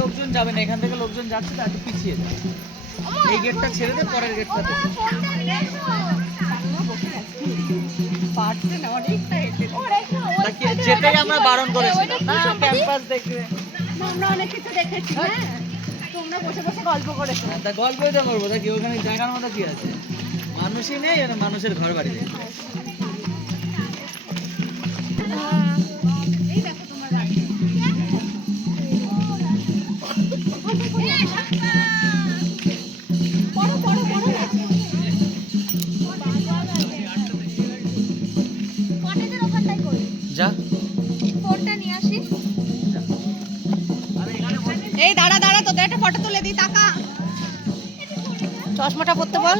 লোকজন যাবে না, এখান থেকে লোকজন যাচ্ছে তার পিছিয়ে যায়। এই গেটটা ছেড়ে দে, পরের গেটটাতে যেটাই আমরা বারণ করেছিলাম না, ক্যাম্পাস দেখবে আমরা অনেক কিছু দেখেছি। হ্যাঁ, তোমরা বসে বসে গল্প করেছো। তা গল্পই তো করবো, দেখি ওখানে জায়গার মতো কি আছে, মানুষই নেই, মানুষের ঘর বাড়ি নেই। যা ফোনটা নিয়ে আসি। এই দাঁড়া দাঁড়া, তোদের একটা ফটো তুলে দিই। টাকা চশমাটা পরতে বল।